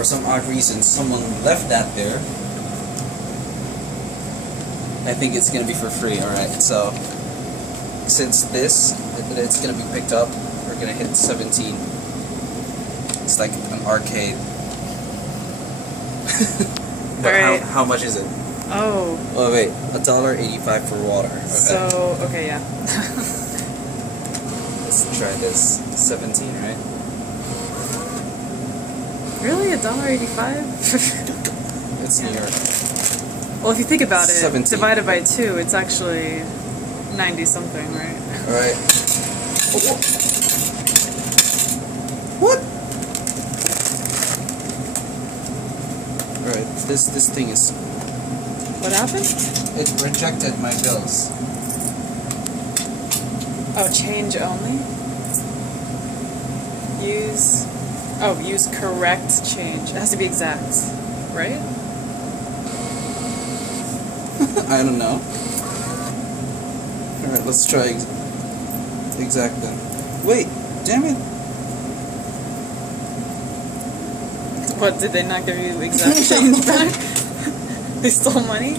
for some odd reason, someone left that there. I think it's gonna be for free. Alright, so since it's gonna be picked up, we're gonna hit 17. It's like an arcade. But Alright. how much is it? Oh. Oh wait, $1.85 for water. Okay. So, okay, yeah. Let's try this. 17, right? Really? $1.85? It's near. Well, if you think about it, 17. divided by 2, it's actually 90 something, right? Alright. Oh, what? Alright, this thing is... What happened? It rejected my bills. Oh, change only? Use correct change. It has to be exact, right? I don't know. Alright, let's try exact then. Wait, damn it. What, did they not give you exact change back? They stole money?